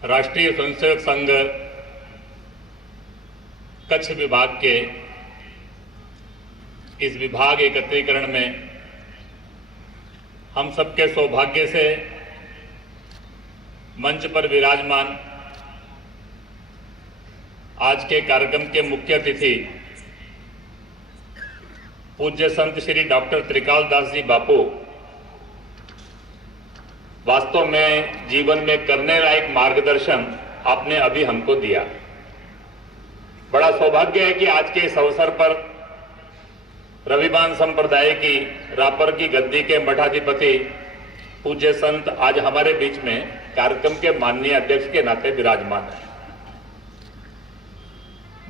राष्ट्रीय स्वयंसेवक संघ कच्छ विभाग के इस विभाग एकत्रीकरण में हम सबके सौभाग्य से मंच पर विराजमान आज के कार्यक्रम के मुख्य अतिथि पूज्य संत श्री डॉक्टर त्रिकाल दास जी बापू वास्तव में जीवन में करने लायक मार्गदर्शन आपने अभी हमको दिया। बड़ा सौभाग्य है कि आज के इस अवसर पर रविवान संप्रदाय की रापर की गद्दी के मठाधिपति पूज्य संत आज हमारे बीच में कार्यक्रम के माननीय अध्यक्ष के नाते विराजमान है।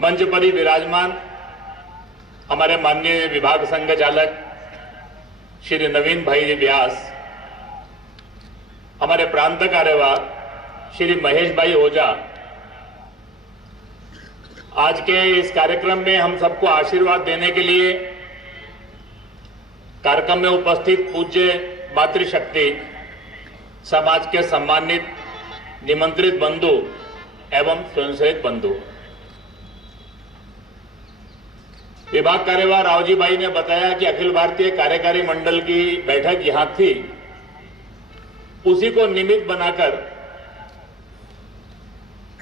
मंच पर ही विराजमान हमारे माननीय विभाग संघ चालक श्री नवीन भाई जी व्यास, हमारे प्रांत कार्यवाह श्री महेश भाई ओझा, आज के इस कार्यक्रम में हम सबको आशीर्वाद देने के लिए कार्यक्रम में उपस्थित पूज्य मातृशक्ति समाज के सम्मानित निमंत्रित बंधु एवं स्वयंसेवक बंधु। विभाग कार्यवाह रावजी भाई ने बताया कि अखिल भारतीय कार्यकारी मंडल की बैठक यहां थी, उसी को निमित्त बनाकर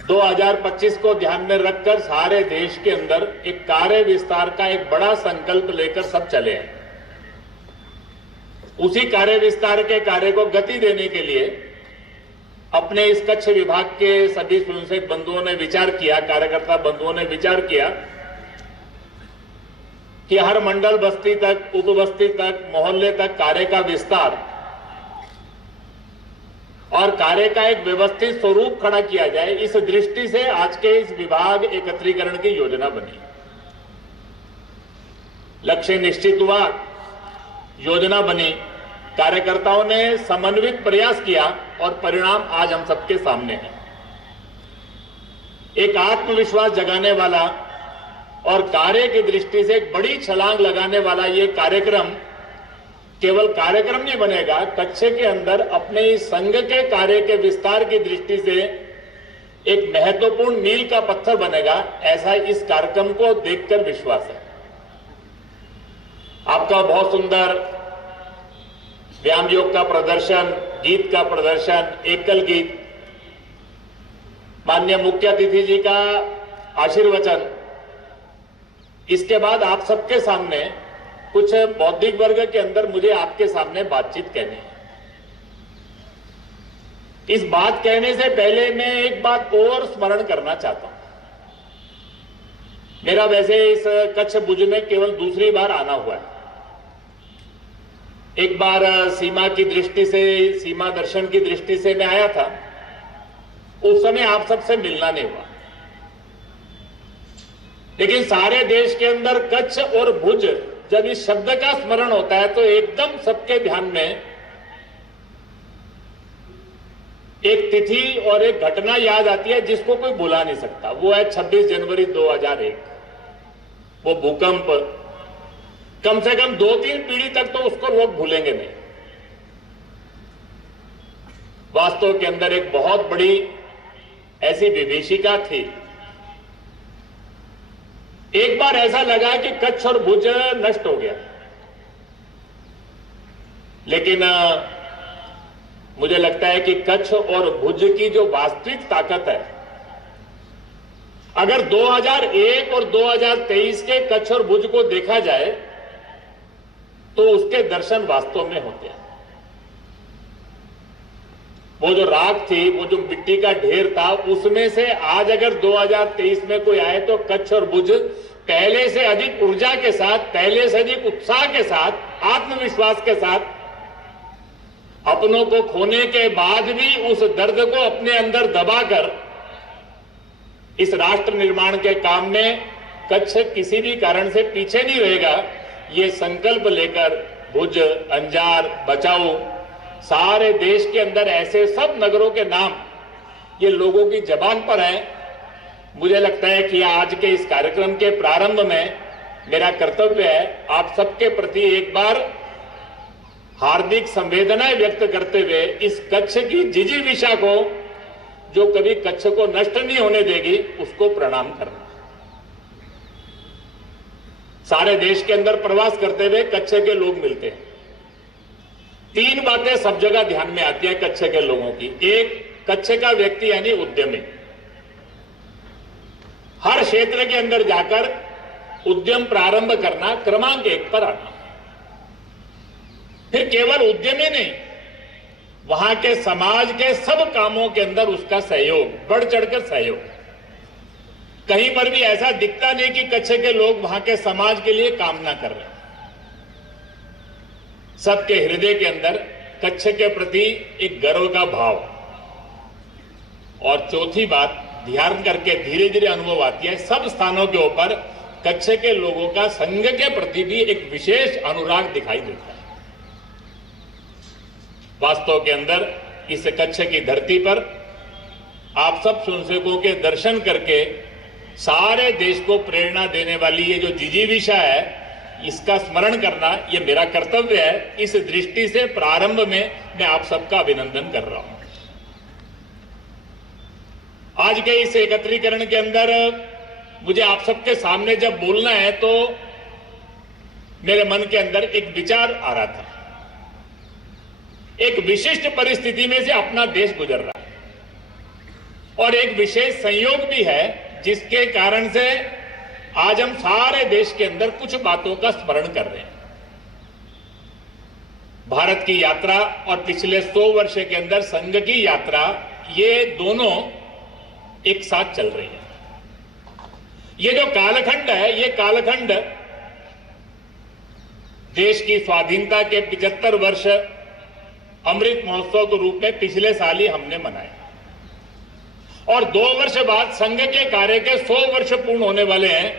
2025 को ध्यान में रखकर सारे देश के अंदर एक कार्य विस्तार का एक बड़ा संकल्प लेकर सब चले हैं। उसी कार्य विस्तार के कार्य को गति देने के लिए अपने इस कच्छ विभाग के सभी स्वयंसेवक बंधुओं ने विचार किया, कार्यकर्ता बंधुओं ने विचार किया कि हर मंडल बस्ती तक, उप बस्ती तक, मोहल्ले तक कार्य का विस्तार और कार्य का एक व्यवस्थित स्वरूप खड़ा किया जाए। इस दृष्टि से आज के इस विभाग एकत्रीकरण की योजना बनी। लक्ष्य निश्चित हुआ, योजना बनी, कार्यकर्ताओं ने समन्वित प्रयास किया और परिणाम आज हम सबके सामने है। एक आत्मविश्वास जगाने वाला और कार्य की दृष्टि से एक बड़ी छलांग लगाने वाला ये कार्यक्रम केवल कार्यक्रम नहीं बनेगा, कच्छ के अंदर अपने इस संघ के कार्य के विस्तार की दृष्टि से एक महत्वपूर्ण मील का पत्थर बनेगा, ऐसा इस कार्यक्रम को देखकर विश्वास है। आपका बहुत सुंदर व्यायाम योग का प्रदर्शन, गीत का प्रदर्शन, एकल गीत, माननीय मुख्य अतिथि जी का आशीर्वचन, इसके बाद आप सबके सामने कुछ बौद्धिक वर्ग के अंदर मुझे आपके सामने बातचीत करनी है। इस बात कहने से पहले मैं एक बात और स्मरण करना चाहता हूं। मेरा वैसे इस कच्छ भुज में केवल दूसरी बार आना हुआ है। एक बार सीमा की दृष्टि से, सीमा दर्शन की दृष्टि से मैं आया था, उस समय आप सबसे मिलना नहीं हुआ। लेकिन सारे देश के अंदर कच्छ और भुज जब इस शब्द का स्मरण होता है तो एकदम सबके ध्यान में एक तिथि और एक घटना याद आती है जिसको कोई भुला नहीं सकता। वो है 26 जनवरी 2001। वो भूकंप कम से कम 2-3 पीढ़ी तक तो उसको लोग भूलेंगे नहीं। वास्तव के अंदर एक बहुत बड़ी ऐसी विभीषिका थी। एक बार ऐसा लगा कि कच्छ और भुज नष्ट हो गया, लेकिन मुझे लगता है कि कच्छ और भुज की जो वास्तविक ताकत है, अगर 2001 और 2023 के कच्छ और भुज को देखा जाए तो उसके दर्शन वास्तव में होते हैं। वो जो राख थी, वो जो मिट्टी का ढेर था, उसमें से आज अगर 2023 में कोई आए तो कच्छ और भुज पहले से अधिक ऊर्जा के साथ, पहले से अधिक उत्साह के साथ, आत्मविश्वास के साथ, अपनों को खोने के बाद भी उस दर्द को अपने अंदर दबाकर इस राष्ट्र निर्माण के काम में कच्छ किसी भी कारण से पीछे नहीं रहेगा, ये संकल्प लेकर भुज, अंजार, बचाऊ, सारे देश के अंदर ऐसे सब नगरों के नाम ये लोगों की जबान पर हैं। मुझे लगता है कि आज के इस कार्यक्रम के प्रारंभ में मेरा कर्तव्य है आप सबके प्रति एक बार हार्दिक संवेदनाएं व्यक्त करते हुए इस कच्छ की जिजीविषा को जो कभी कच्छ को नष्ट नहीं होने देगी, उसको प्रणाम करना। सारे देश के अंदर प्रवास करते हुए कच्छ के लोग मिलते हैं। 3 बातें सब जगह ध्यान में आती है कच्छ के लोगों की। एक, कच्छ का व्यक्ति यानी उद्यमी, हर क्षेत्र के अंदर जाकर उद्यम प्रारंभ करना, क्रमांक 1 पर आना। फिर केवल उद्यमी नहीं, वहां के समाज के सब कामों के अंदर उसका सहयोग, बढ़ चढ़कर सहयोग। कहीं पर भी ऐसा दिखता नहीं कि कच्छ के लोग वहां के समाज के लिए काम ना कर रहे। सबके हृदय के अंदर कच्छ के प्रति एक गर्व का भाव। और चौथी बात, ध्यान करके धीरे धीरे अनुभव आती है, सब स्थानों के ऊपर कच्छ के लोगों का संघ के प्रति भी एक विशेष अनुराग दिखाई देता है। वास्तव के अंदर इस कच्छ की धरती पर आप सब संसकों के दर्शन करके सारे देश को प्रेरणा देने वाली ये जो जिजीविषा है, इसका स्मरण करना ये मेरा कर्तव्य है। इस दृष्टि से प्रारंभ में मैं आप सबका अभिनंदन कर रहा हूं। आज के इस एकत्रीकरण के अंदर मुझे आप सबके सामने जब बोलना है तो मेरे मन के अंदर एक विचार आ रहा था। एक विशिष्ट परिस्थिति में से अपना देश गुजर रहा है और एक विशेष संयोग भी है जिसके कारण से आज हम सारे देश के अंदर कुछ बातों का स्मरण कर रहे हैं। भारत की यात्रा और पिछले 100 वर्ष के अंदर संघ की यात्रा, ये दोनों एक साथ चल रही है। ये जो कालखंड है, ये कालखंड देश की स्वाधीनता के 75 वर्ष अमृत महोत्सव के रूप में पिछले साल ही हमने मनाया और 2 वर्ष बाद संघ के कार्य के 100 वर्ष पूर्ण होने वाले हैं।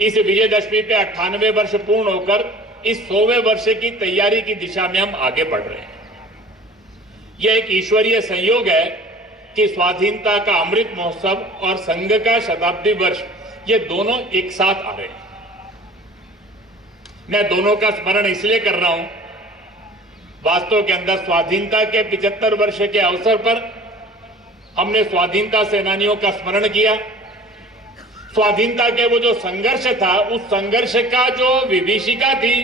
इस विजयदशमी पे 98 वर्ष पूर्ण होकर इस 100वें वर्ष की तैयारी की दिशा में हम आगे बढ़ रहे हैं। यह एक ईश्वरीय संयोग है कि स्वाधीनता का अमृत महोत्सव और संघ का शताब्दी वर्ष, ये दोनों एक साथ आ रहे हैं। मैं दोनों का स्मरण इसलिए कर रहा हूं, वास्तव के अंदर स्वाधीनता के 75 वर्ष के अवसर पर हमने स्वाधीनता सेनानियों का स्मरण किया। स्वाधीनता के वो जो संघर्ष था, उस संघर्ष का जो विभीषिका थी,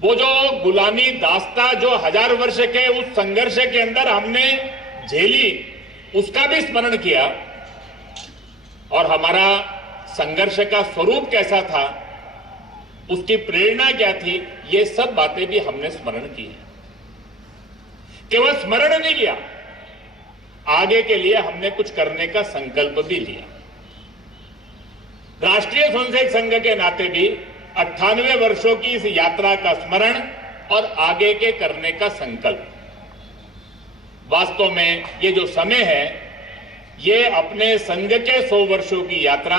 वो जो गुलामी दास्ता जो 1000 वर्ष के उस संघर्ष के अंदर हमने झेली, उसका भी स्मरण किया। और हमारा संघर्ष का स्वरूप कैसा था, उसकी प्रेरणा क्या थी, ये सब बातें भी हमने स्मरण की है। केवल स्मरण नहीं किया, आगे के लिए हमने कुछ करने का संकल्प भी लिया। राष्ट्रीय स्वयंसेवक संघ के नाते भी 98 वर्षों की इस यात्रा का स्मरण और आगे के करने का संकल्प। वास्तव में ये जो समय है, ये अपने संघ के 100 वर्षों की यात्रा,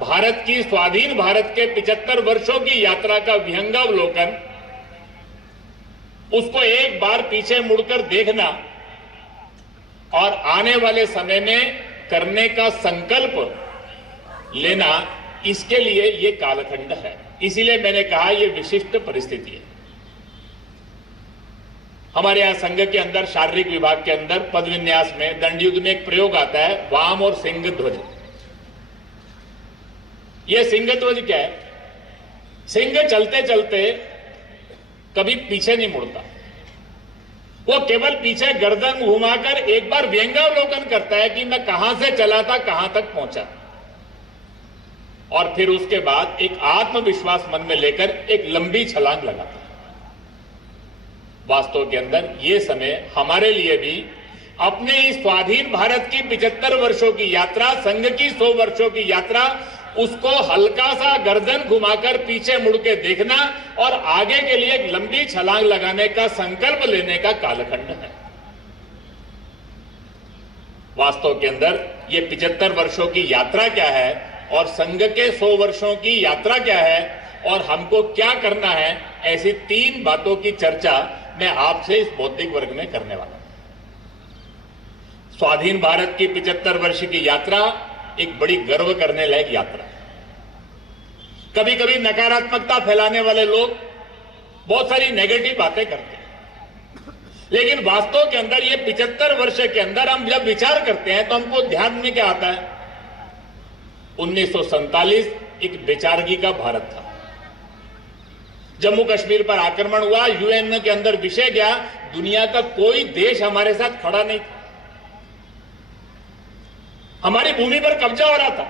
भारत की स्वाधीन भारत के 75 वर्षों की यात्रा का विहंगावलोकन, उसको एक बार पीछे मुड़कर देखना और आने वाले समय में करने का संकल्प लेना, इसके लिए ये कालखंड है। इसीलिए मैंने कहा ये विशिष्ट परिस्थिति है। हमारे यहां संघ के अंदर शारीरिक विभाग के अंदर पद विन्यास में दंडयुद्ध में एक प्रयोग आता है, वाम और सिंह ध्वज। ये सिंह ध्वज क्या है? सिंह चलते चलते कभी पीछे नहीं मुड़ता, वो केवल पीछे गर्दन घुमाकर एक बार व्यंगावलोकन करता है कि मैं कहां से चला था, कहां तक पहुंचा, और फिर उसके बाद एक आत्मविश्वास मन में लेकर एक लंबी छलांग लगाता है। वास्तव के अंदर ये समय हमारे लिए भी अपने इस स्वाधीन भारत की 75 वर्षों की यात्रा, संघ की 100 वर्षों की यात्रा, उसको हल्का सा गर्दन घुमाकर पीछे मुड़ के देखना और आगे के लिए एक लंबी छलांग लगाने का संकल्प लेने का कालखंड है। वास्तव के अंदर ये 75 वर्षों की यात्रा क्या है और संघ के 100 वर्षों की यात्रा क्या है और हमको क्या करना है, ऐसी 3 बातों की चर्चा मैं आपसे इस बौद्धिक वर्ग में करने वाला हूं। स्वाधीन भारत की 75 वर्ष की यात्रा एक बड़ी गर्व करने लायक यात्रा है। कभी कभी नकारात्मकता फैलाने वाले लोग बहुत सारी नेगेटिव बातें करते हैं, लेकिन वास्तव के अंदर ये 75 वर्ष के अंदर हम जब विचार करते हैं तो हमको ध्यान में क्या आता है? 1947 एक बेचारगी का भारत था। जम्मू कश्मीर पर आक्रमण हुआ, यूएन के अंदर विषय गया, दुनिया का कोई देश हमारे साथ खड़ा नहीं था। हमारी भूमि पर कब्जा हो रहा था,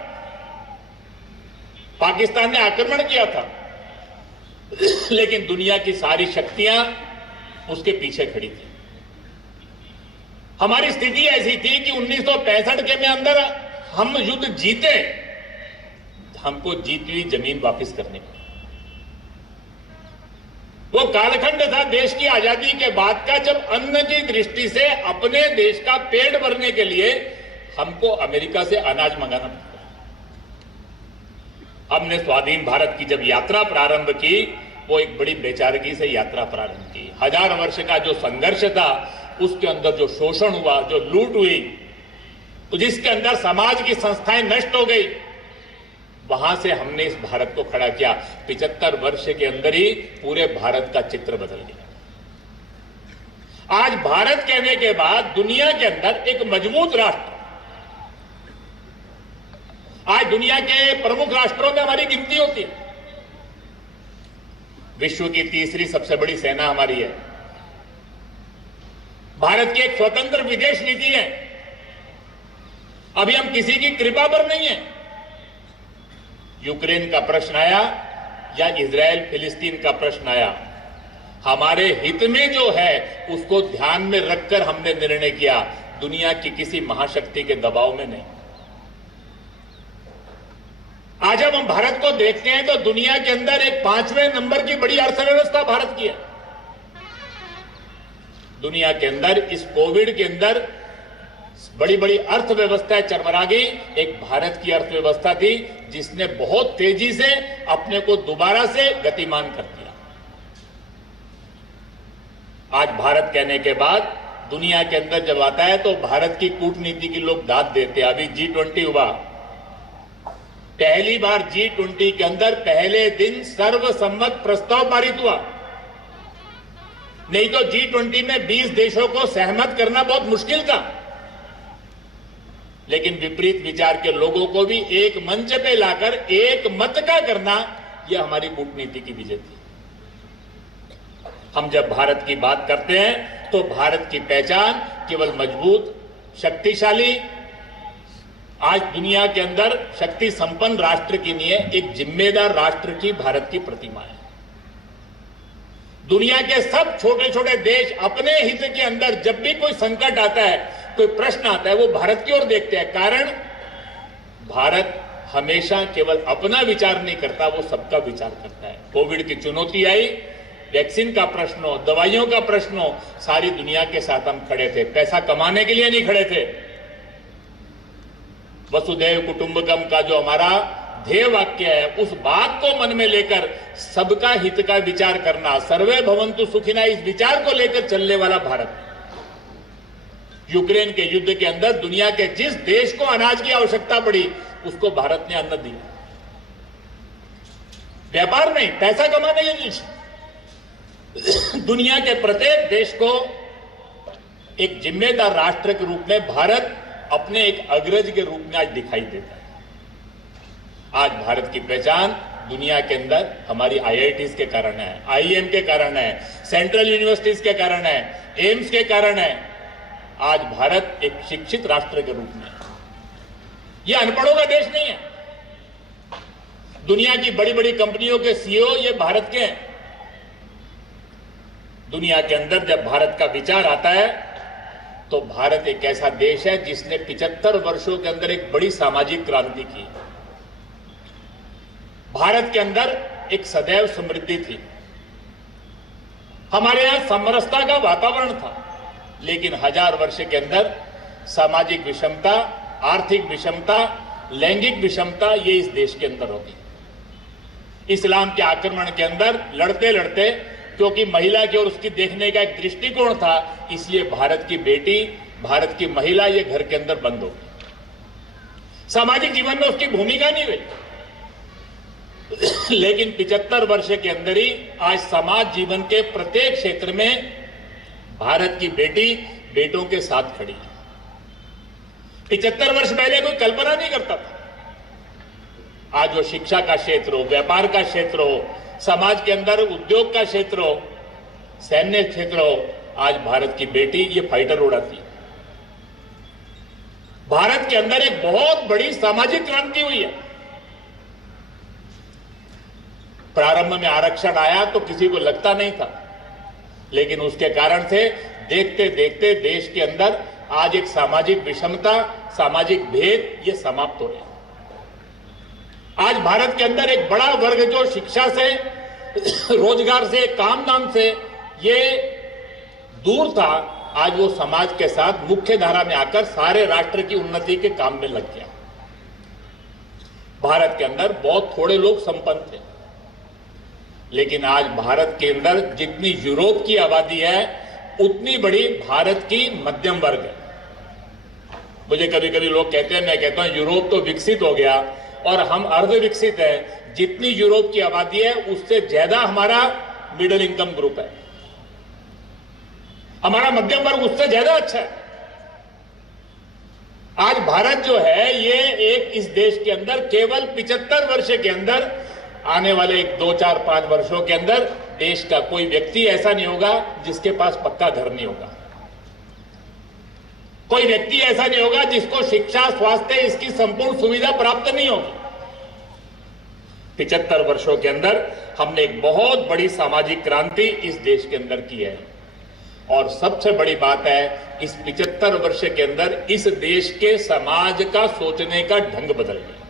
पाकिस्तान ने आक्रमण किया था, लेकिन दुनिया की सारी शक्तियां उसके पीछे खड़ी थी। हमारी स्थिति ऐसी थी कि 1965 के में अंदर हम युद्ध जीते, हमको जीती हुई जमीन वापस करनी पड़ी। वो कालखंड था देश की आजादी के बाद का, जब अन्न की दृष्टि से अपने देश का पेट भरने के लिए हमको अमेरिका से अनाज मंगाना पड़ा। हमने स्वाधीन भारत की जब यात्रा प्रारंभ की, वो एक बड़ी बेचारगी से यात्रा प्रारंभ की। 1000 वर्ष का जो संघर्ष था, उसके अंदर जो शोषण हुआ, जो लूट हुई, तो जिसके अंदर समाज की संस्थाएं नष्ट हो गई, वहां से हमने इस भारत को खड़ा किया। 75 वर्ष के अंदर ही पूरे भारत का चित्र बदल गया। आज भारत कहने के बाद दुनिया के अंदर एक मजबूत राष्ट्र, आज दुनिया के प्रमुख राष्ट्रों में हमारी गिनती होती है। विश्व की तीसरी सबसे बड़ी सेना हमारी है। भारत की एक स्वतंत्र विदेश नीति है। अभी हम किसी की कृपा पर नहीं है। यूक्रेन का प्रश्न आया या इजराइल फिलिस्तीन का प्रश्न आया, हमारे हित में जो है उसको ध्यान में रखकर हमने निर्णय किया, दुनिया की किसी महाशक्ति के दबाव में नहीं। आज जब हम भारत को देखते हैं तो दुनिया के अंदर एक 5वें नंबर की बड़ी अर्थव्यवस्था भारत की है। दुनिया के अंदर इस कोविड के अंदर बड़ी बड़ी अर्थव्यवस्थाएं चरमरा गई। एक भारत की अर्थव्यवस्था थी जिसने बहुत तेजी से अपने को दोबारा से गतिमान कर दिया। आज भारत कहने के बाद दुनिया के अंदर जब आता है तो भारत की कूटनीति की लोग दाद देते हैं। अभी G20 हुआ, पहली बार G20 के अंदर पहले दिन सर्वसम्मत प्रस्ताव पारित हुआ। नहीं तो G20 में 20 देशों को सहमत करना बहुत मुश्किल था, लेकिन विपरीत विचार के लोगों को भी एक मंच पे लाकर एक मत का करना, यह हमारी कूटनीति की विजय थी। हम जब भारत की बात करते हैं तो भारत की पहचान केवल मजबूत, शक्तिशाली, आज दुनिया के अंदर शक्ति संपन्न राष्ट्र की नहीं है, एक जिम्मेदार राष्ट्र की भारत की प्रतिमा है। दुनिया के सब छोटे छोटे देश अपने हित के अंदर जब भी कोई संकट आता है, कोई प्रश्न आता है, वो भारत की ओर देखते हैं। कारण भारत हमेशा केवल अपना विचार नहीं करता, वो सबका विचार करता है। कोविड की चुनौती आई, वैक्सीन का प्रश्न हो, दवाइयों का प्रश्न हो, सारी दुनिया के साथ हम खड़े थे। पैसा कमाने के लिए नहीं खड़े थे। वसुधैव कुटुंबकम का जो हमारा ध्येय वाक्य है, उस बात को मन में लेकर सबका हित का विचार करना, सर्वे भवन्तु सुखिनः, इस विचार को लेकर चलने वाला भारत। यूक्रेन के युद्ध के अंदर दुनिया के जिस देश को अनाज की आवश्यकता पड़ी, उसको भारत ने अन्न दिया। व्यापार नहीं, पैसा कमाने के लिए। दुनिया के प्रत्येक देश को एक जिम्मेदार राष्ट्र के रूप में भारत अपने एक अग्रज के रूप में आज दिखाई देता है। आज भारत की पहचान दुनिया के अंदर हमारी IITs के कारण है, IIM के कारण है, सेंट्रल यूनिवर्सिटीज के कारण है, एम्स के कारण है। आज भारत एक शिक्षित राष्ट्र के रूप में, यह अनपढ़ों का देश नहीं है। दुनिया की बड़ी बड़ी कंपनियों के CEO ये भारत के हैं। दुनिया के अंदर जब भारत का विचार आता है तो भारत एक ऐसा देश है जिसने 75 वर्षों के अंदर एक बड़ी सामाजिक क्रांति की। भारत के अंदर एक सदैव समृद्धि थी। हमारे यहां समरसता का वातावरण था, लेकिन 1000 वर्ष के अंदर सामाजिक विषमता, आर्थिक विषमता, लैंगिक विषमता, ये इस देश के अंदर होगी। इस्लाम के आक्रमण के अंदर लड़ते लड़ते, क्योंकि महिला की ओर उसकी देखने का एक दृष्टिकोण था, इसलिए भारत की बेटी, भारत की महिला ये घर के अंदर बंद हो गई। सामाजिक जीवन में उसकी भूमिका नहीं रही। लेकिन 75 वर्ष के अंदर ही आज समाज जीवन के प्रत्येक क्षेत्र में भारत की बेटी बेटों के साथ खड़ी है। 75 वर्ष पहले कोई कल्पना नहीं करता था। आज वो शिक्षा का क्षेत्र हो, व्यापार का क्षेत्र हो, समाज के अंदर उद्योग का क्षेत्र हो, सैन्य क्षेत्र हो, आज भारत की बेटी ये फाइटर उड़ाती है। भारत के अंदर एक बहुत बड़ी सामाजिक क्रांति हुई है। प्रारंभ में आरक्षण आया तो किसी को लगता नहीं था, लेकिन उसके कारण से देखते देखते देश के अंदर आज एक सामाजिक विषमता, सामाजिक भेद ये समाप्त हो रहे हैं। आज भारत के अंदर एक बड़ा वर्ग जो शिक्षा से, रोजगार से, काम धाम से ये दूर था, आज वो समाज के साथ मुख्य धारा में आकर सारे राष्ट्र की उन्नति के काम में लग गया। भारत के अंदर बहुत थोड़े लोग संपन्न थे, लेकिन आज भारत के अंदर जितनी यूरोप की आबादी है उतनी बड़ी भारत की मध्यम वर्ग है। मुझे कभी कभी लोग कहते हैं, मैं कहता हूं यूरोप तो विकसित हो गया और हम अर्ध विकसित है। जितनी यूरोप की आबादी है उससे ज्यादा हमारा मिडिल इनकम ग्रुप है, हमारा मध्यम वर्ग उससे ज्यादा अच्छा है। आज भारत जो है ये एक इस देश के अंदर केवल 75 वर्ष के अंदर, आने वाले 1, 2, 4, 5 वर्षों के अंदर देश का कोई व्यक्ति ऐसा नहीं होगा जिसके पास पक्का घर नहीं होगा। कोई व्यक्ति ऐसा नहीं होगा जिसको शिक्षा, स्वास्थ्य, इसकी संपूर्ण सुविधा प्राप्त नहीं होगी। 75 वर्षों के अंदर हमने एक बहुत बड़ी सामाजिक क्रांति इस देश के अंदर की है। और सबसे बड़ी बात है, इस 75 वर्ष के अंदर इस देश के समाज का सोचने का ढंग बदल गया।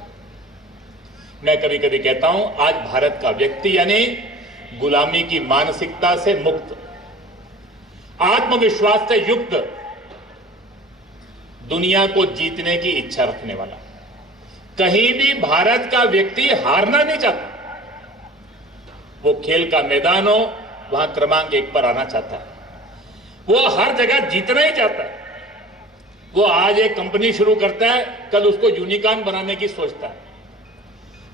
मैं कभी कभी कहता हूं, आज भारत का व्यक्ति यानी गुलामी की मानसिकता से मुक्त, आत्मविश्वास से युक्त, दुनिया को जीतने की इच्छा रखने वाला, कहीं भी भारत का व्यक्ति हारना नहीं चाहता। वो खेल का मैदान हो वहां क्रमांक 1 पर आना चाहता है, वो हर जगह जीतना ही चाहता है। वो आज एक कंपनी शुरू करता है, कल उसको यूनिकॉर्न बनाने की सोचता है।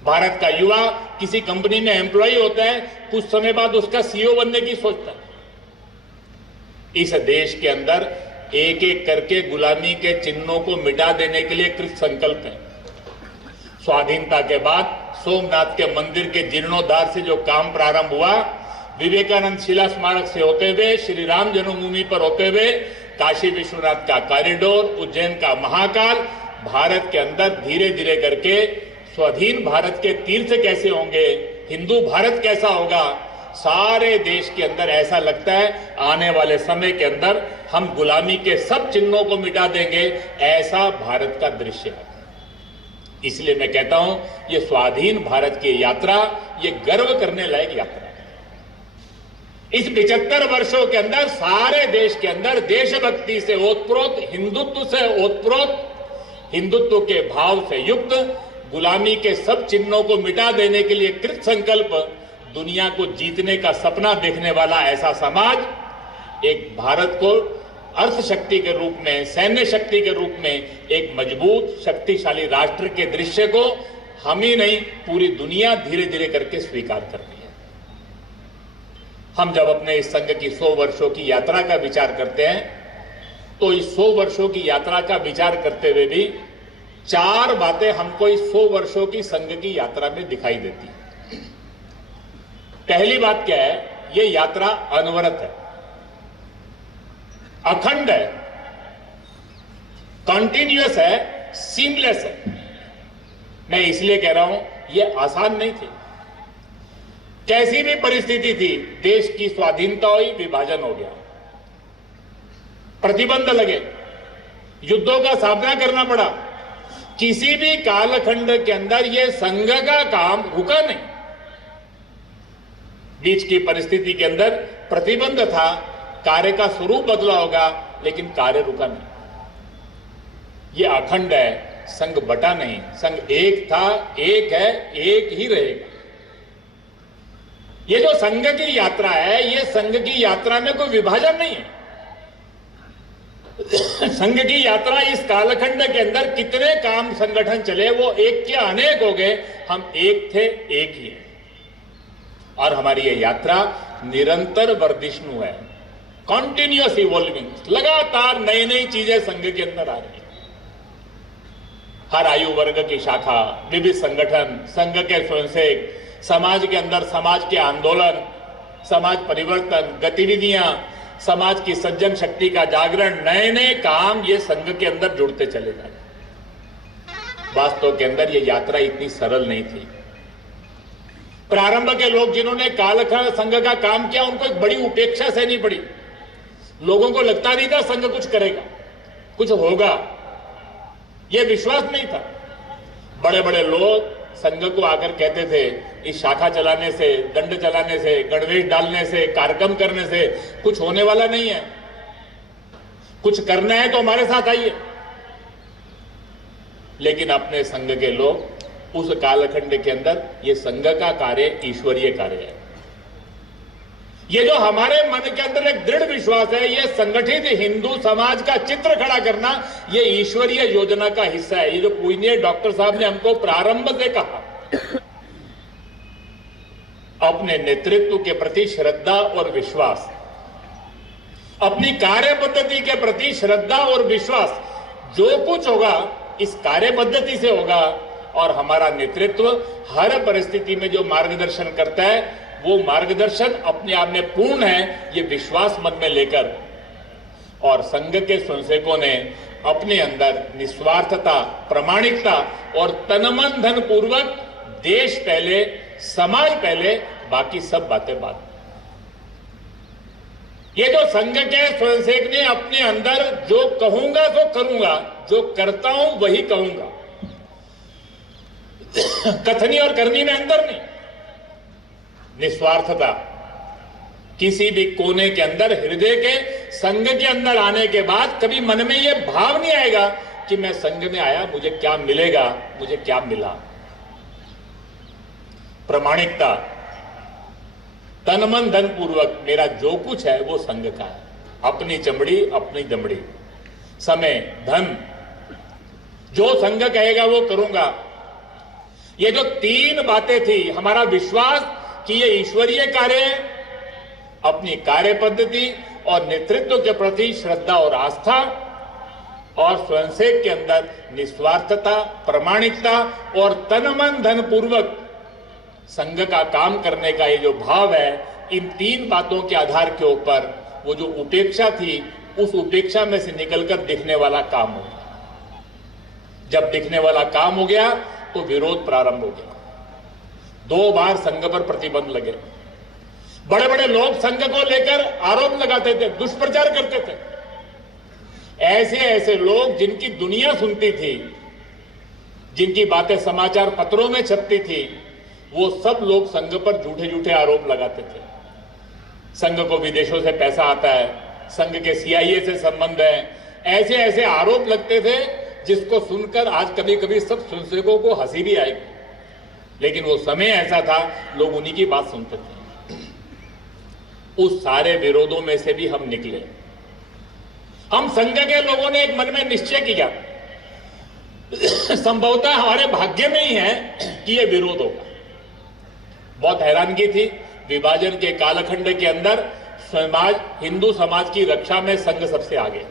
भारत का युवा किसी कंपनी में एम्प्लॉय होता है, कुछ समय बाद उसका सीईओ बनने की सोचता है। इस देश के अंदर एक एक करके गुलामी के चिन्हों को मिटा देने के लिए कृत संकल्प है। स्वाधीनता के बाद सोमनाथ के मंदिर के जीर्णोद्धार से जो काम प्रारंभ हुआ, विवेकानंद शिला स्मारक से होते हुए, श्री राम जन्मभूमि पर होते हुए, काशी विश्वनाथ का कॉरिडोर, उज्जैन का महाकाल, भारत के अंदर धीरे धीरे करके स्वाधीन भारत के तीर्थ कैसे होंगे, हिंदू भारत कैसा होगा, सारे देश के अंदर ऐसा लगता है आने वाले समय के अंदर हम गुलामी के सब चिन्हों को मिटा देंगे, ऐसा भारत का दृश्य है। इसलिए मैं कहता हूं, ये स्वाधीन भारत की यात्रा, ये गर्व करने लायक यात्रा है। इस 75 वर्षों के अंदर सारे देश के अंदर देशभक्ति से ओतप्रोत, हिंदुत्व से ओतप्रोत, हिंदुत्व के भाव से युक्त, गुलामी के सब चिन्हों को मिटा देने के लिए कृत संकल्प, दुनिया को जीतने का सपना देखने वाला ऐसा समाज, एक भारत को अर्थ शक्ति के रूप में, सैन्य शक्ति के रूप में एक मजबूत शक्तिशाली राष्ट्र के दृश्य को हम ही नहीं पूरी दुनिया धीरे धीरे करके स्वीकार कर रही है। हम जब अपने इस संघ की 100 वर्षों की यात्रा का विचार करते हैं, तो इस 100 वर्षों की यात्रा का विचार करते हुए भी 4 बातें हमको इस 100 वर्षों की संघ की यात्रा में दिखाई देती है। पहली बात क्या है, ये यात्रा अनवरत है, अखंड है, कॉन्टिन्यूअस है, सीमलेस है। मैं इसलिए कह रहा हूं, ये आसान नहीं थी। कैसी भी परिस्थिति थी, देश की स्वाधीनता हुई, विभाजन हो गया, प्रतिबंध लगे, युद्धों का सामना करना पड़ा, किसी भी कालखंड के अंदर यह संघ का काम रुका नहीं। बीच की परिस्थिति के अंदर प्रतिबंध था, कार्य का स्वरूप बदला होगा, लेकिन कार्य रुका नहीं। यह अखंड है, संघ बटा नहीं, संघ एक था, एक है, एक ही रहेगा। ये जो संघ की यात्रा है, ये संघ की यात्रा में कोई विभाजन नहीं है। संघ की यात्रा इस कालखंड के अंदर कितने काम संगठन चले, वो एक के अनेक हो गए, हम एक थे, एक ही है। और हमारी ये यात्रा निरंतर वर्धिष्णु है, कॉन्टिन्यूअस इवॉल्विंग, लगातार नई नई चीजें संघ के अंदर आ रही है। हर आयु वर्ग की शाखा, विविध संगठन, संघ के स्वयंसेवक, समाज के अंदर समाज के आंदोलन, समाज परिवर्तन, गतिविधियां, समाज की सज्जन शक्ति का जागरण, नए नए काम ये संघ के अंदर जुड़ते चले जा रहे हैं। वास्तव के अंदर ये यात्रा इतनी सरल नहीं थी। प्रारंभ के लोग जिन्होंने कालखंड संघ का काम किया, उनको एक बड़ी उपेक्षा सहनी पड़ी। लोगों को लगता नहीं था संघ कुछ करेगा, कुछ होगा, यह विश्वास नहीं था। बड़े बड़े लोग संघ को आकर कहते थे, इस शाखा चलाने से, दंड चलाने से, गणवेश डालने से, कार्यक्रम करने से कुछ होने वाला नहीं है। कुछ करना है तो हमारे साथ आइए। लेकिन अपने संघ के लोग उस कालखंड के अंदर ये संघ का कार्य ईश्वरीय कार्य है। ये जो हमारे मन के अंदर एक दृढ़ विश्वास है, ये संगठित हिंदू समाज का चित्र खड़ा करना, ये ईश्वरीय योजना का हिस्सा है। ये जो पूजनीय डॉक्टर साहब ने हमको प्रारंभ से कहा, अपने नेतृत्व के प्रति श्रद्धा और विश्वास, अपनी कार्य पद्धति के प्रति श्रद्धा और विश्वास, जो कुछ होगा इस कार्य पद्धति से होगा। और हमारा नेतृत्व हर परिस्थिति में जो मार्गदर्शन करता है, वो मार्गदर्शन अपने आप में पूर्ण है, ये विश्वास मन में लेकर। और संघ के स्वयंसेवकों ने अपने अंदर निस्वार्थता, प्रामाणिकता और तनमन धन पूर्वक देश पहले, समाज पहले, बाकी सब बातें बाद। ये जो संघ के स्वयंसेवक ने अपने अंदर जो कहूंगा सो करूंगा, जो करता हूं वही कहूंगा, कथनी और करनी में अंतर नहीं, निस्वार्थता, किसी भी कोने के अंदर, हृदय के संघ के अंदर आने के बाद कभी मन में यह भाव नहीं आएगा कि मैं संघ में आया, मुझे क्या मिलेगा, मुझे क्या मिला। प्रामाणिकता, तन मन धन पूर्वक मेरा जो कुछ है वो संघ का है, अपनी चमड़ी अपनी दमड़ी, समय धन, जो संघ कहेगा वो करूंगा। ये जो तीन बातें थी, हमारा विश्वास कि ये ईश्वरीय कार्य है, अपनी कार्य पद्धति और नेतृत्व के प्रति श्रद्धा और आस्था, और स्वयंसेवक के अंदर निस्वार्थता, प्रामाणिकता और तन मन धन पूर्वक संघ का काम करने का ये जो भाव है, इन तीन बातों के आधार के ऊपर वो जो उपेक्षा थी, उस उपेक्षा में से निकलकर दिखने वाला काम हो गया। जब दिखने वाला काम हो गया तो विरोध प्रारंभ हो गया। 2 बार संघ पर प्रतिबंध लगे। बड़े बड़े लोग संघ को लेकर आरोप लगाते थे, दुष्प्रचार करते थे। ऐसे ऐसे लोग जिनकी दुनिया सुनती थी, जिनकी बातें समाचार पत्रों में छपती थी, वो सब लोग संघ पर झूठे झूठे आरोप लगाते थे। संघ को विदेशों से पैसा आता है, संघ के CIA से संबंध है, ऐसे ऐसे आरोप लगते थे जिसको सुनकर आज कभी कभी सब स्वयंसेवकों को हंसी भी आएगी। लेकिन वो समय ऐसा था, लोग उन्हीं की बात सुनते थे। उस सारे विरोधों में से भी हम निकले। हम संघ के लोगों ने एक मन में निश्चय किया, संभवतः हमारे भाग्य में ही है कि यह विरोध होगा। बहुत हैरानगी थी, विभाजन के कालखंड के अंदर समाज, हिंदू समाज की रक्षा में संघ सबसे आगे।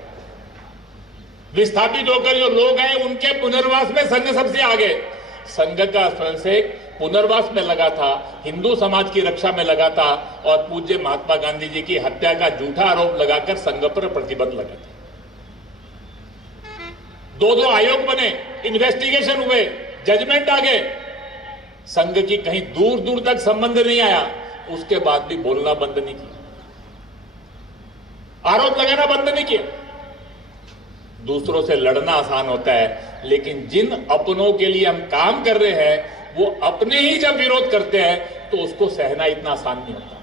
विस्थापित होकर जो लोग हैं, उनके पुनर्वास में संघ सबसे आगे। संघ का स्वयंसेवक पुनर्वास में लगा था, हिंदू समाज की रक्षा में लगा था, और पूज्य महात्मा गांधी जी की हत्या का झूठा आरोप लगाकर संघ पर प्रतिबंध लगा था। 2 आयोग बने, इन्वेस्टिगेशन हुए, जजमेंट आ गए। संघ की कहीं दूर दूर तक संबंध नहीं आया, उसके बाद भी बोलना बंद नहीं किया, आरोप लगाना बंद नहीं किया। दूसरों से लड़ना आसान होता है, लेकिन जिन अपनों के लिए हम काम कर रहे हैं, वो अपने ही जब विरोध करते हैं तो उसको सहना इतना आसान नहीं होता।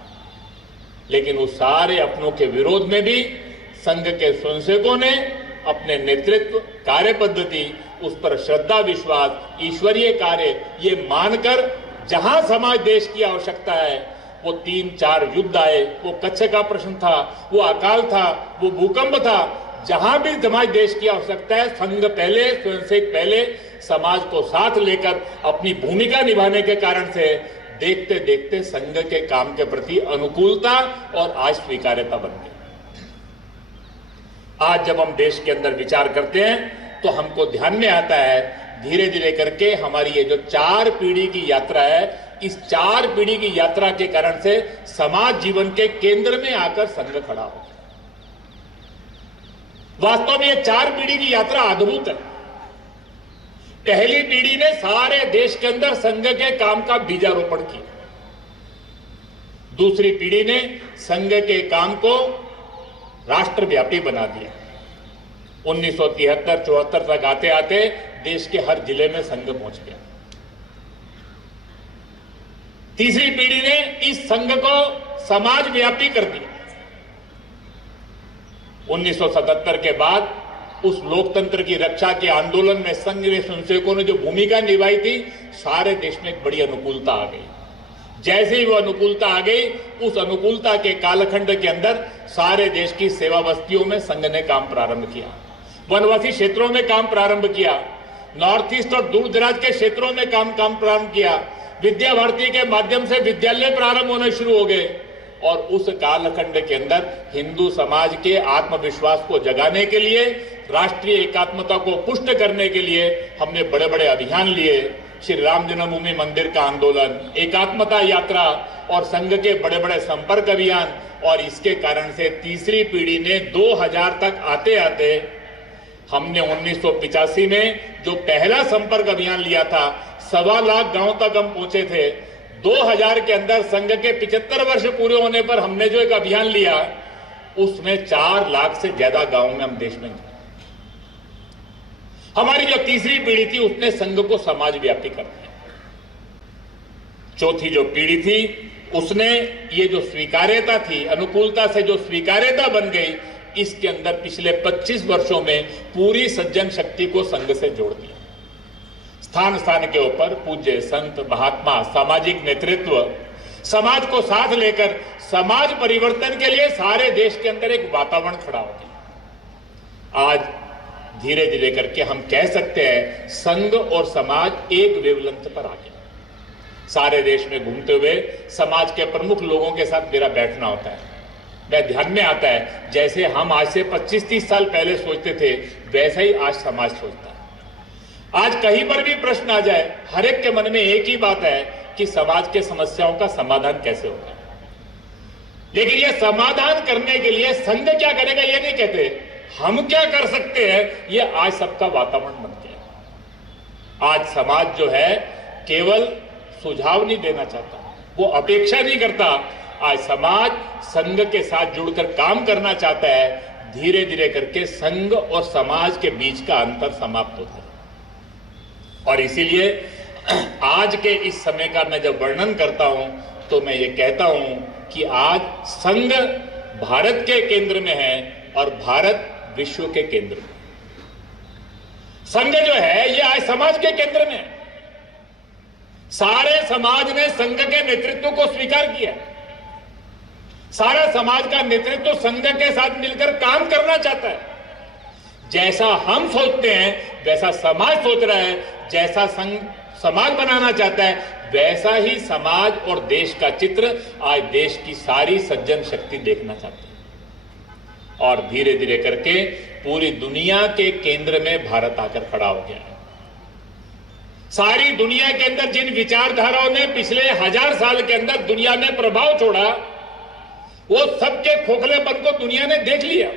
लेकिन उस सारे अपनों के विरोध में भी संघ के स्वयंसेवकों ने अपने नेतृत्व, कार्य पद्धति, उस पर श्रद्धा, विश्वास, ईश्वरीय कार्य, ये मानकर जहां समाज देश की आवश्यकता है, वो 3-4 युद्ध आए, वो कच्छ का प्रश्न था, वो अकाल था, वो भूकंप था, जहां भी समाज देश की आवश्यकता है, संघ पहले, स्वयंसेवक पहले, समाज को साथ लेकर अपनी भूमिका निभाने के कारण से देखते देखते संघ के काम के प्रति अनुकूलता और आज स्वीकार्यता बन गई। आज जब हम देश के अंदर विचार करते हैं तो हमको ध्यान में आता है धीरे धीरे करके हमारी ये जो 4 पीढ़ी की यात्रा है, इस 4 पीढ़ी की यात्रा के कारण से समाज जीवन के केंद्र में आकर संघ खड़ा हो। वास्तव में ये 4 पीढ़ी की यात्रा अद्भुत है। पहली पीढ़ी ने सारे देश के अंदर संघ के काम का बीजारोपण किया। दूसरी पीढ़ी ने संघ के काम को राष्ट्रव्यापी बना दिया। 1973-74 तक आते आते देश के हर जिले में संघ पहुंच गया। तीसरी पीढ़ी ने इस संघ को समाजव्यापी कर दिया। 1977 के बाद उस लोकतंत्र की रक्षा के आंदोलन में संघ के स्वयंसेवकों ने जो भूमिका निभाई थी, सारे देश में एक बड़ी अनुकूलता आ गई। जैसे ही वो अनुकूलता आ गई, उस अनुकूलता के कालखंड के अंदर सारे देश की सेवा बस्तियों में संघ ने काम प्रारंभ किया, वनवासी क्षेत्रों में काम प्रारंभ किया, नॉर्थ ईस्ट और दूर दराज के क्षेत्रों में काम प्रारंभ किया, विद्या भारती के माध्यम से विद्यालय प्रारंभ होने शुरू हो गए। और उस कालखंड के अंदर हिंदू समाज के आत्मविश्वास को जगाने के लिए, राष्ट्रीय एकात्मता को पुष्ट करने के लिए हमने बड़े बड़े अभियान लिए। श्री राम जन्मभूमि मंदिर का आंदोलन, एकात्मता यात्रा और संघ के बड़े बड़े संपर्क अभियान। और इसके कारण से तीसरी पीढ़ी ने 2000 तक आते आते हमने 1985 में जो पहला संपर्क अभियान लिया था, 1.25 लाख गांव तक हम पहुंचे थे। 2000 के अंदर संघ के 75 वर्ष पूरे होने पर हमने जो एक अभियान लिया, उसमें 4 लाख से ज्यादा गांव में हम देश में गए। हमारी जो तीसरी पीढ़ी थी उसने संघ को समाजव्यापी कर दिया। चौथी जो पीढ़ी थी उसने ये जो स्वीकार्यता थी, अनुकूलता से जो स्वीकार्यता बन गई, इसके अंदर पिछले 25 वर्षों में पूरी सज्जन शक्ति को संघ से जोड़ दिया। स्थान स्थान के ऊपर पूज्य संत महात्मा, सामाजिक नेतृत्व, समाज को साथ लेकर समाज परिवर्तन के लिए सारे देश के अंदर एक वातावरण खड़ा हो गया। आज धीरे धीरे करके हम कह सकते हैं संघ और समाज एक वेवलेंथ पर आ गया। सारे देश में घूमते हुए समाज के प्रमुख लोगों के साथ मेरा बैठना होता है। मैं ध्यान में आता है जैसे हम आज से 25-30 साल पहले सोचते थे, वैसा ही आज समाज सोचता है। आज कहीं पर भी प्रश्न आ जाए, हर एक के मन में एक ही बात है कि समाज के समस्याओं का समाधान कैसे होगा। लेकिन यह समाधान करने के लिए संघ क्या करेगा ये नहीं कहते, हम क्या कर सकते हैं, ये आज सबका वातावरण बन गया। आज समाज जो है केवल सुझाव नहीं देना चाहता, वो अपेक्षा नहीं करता। आज समाज संघ के साथ जुड़कर काम करना चाहता है। धीरे धीरे करके संघ और समाज के बीच का अंतर समाप्त होता है। और इसीलिए आज के इस समय का मैं जब वर्णन करता हूं तो मैं ये कहता हूं कि आज संघ भारत के केंद्र में है और भारत विश्व के केंद्र में। संघ जो है ये आज समाज के केंद्र में है। सारे समाज ने संघ के नेतृत्व को स्वीकार किया। सारा समाज का नेतृत्व संघ के साथ मिलकर काम करना चाहता है। जैसा हम सोचते हैं वैसा समाज सोच रहा है। जैसा संघ समाज बनाना चाहता है वैसा ही समाज और देश का चित्र आज देश की सारी सज्जन शक्ति देखना चाहती है। और धीरे धीरे करके पूरी दुनिया के केंद्र में भारत आकर खड़ा हो गया है। सारी दुनिया के अंदर जिन विचारधाराओं ने पिछले 1000 साल के अंदर दुनिया में प्रभाव छोड़ा, वो सबके खोखलेपन को दुनिया ने देख लिया।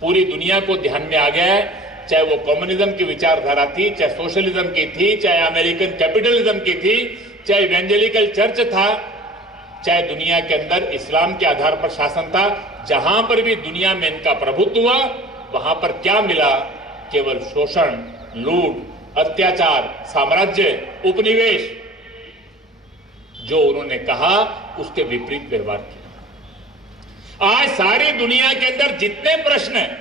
पूरी दुनिया को ध्यान में आ गया है, चाहे वो कम्युनिज्म की विचारधारा थी, चाहे सोशलिज्म की थी, चाहे अमेरिकन कैपिटलिज्म की थी, चाहे इवेंजेलिकल चर्च था, चाहे दुनिया के अंदर इस्लाम के आधार पर शासन था। जहां पर भी दुनिया में इनका प्रभुत्व हुआ, वहां पर क्या मिला? केवल शोषण, लूट, अत्याचार, साम्राज्य, उपनिवेश। जो उन्होंने कहा उसके विपरीत व्यवहार किया। आज सारी दुनिया के अंदर जितने प्रश्न हैं,